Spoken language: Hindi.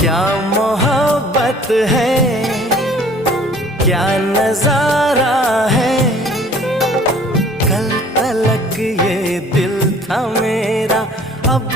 क्या मोहब्बत है, क्या नजारा है। कल तलक ये दिल था मेरा, अब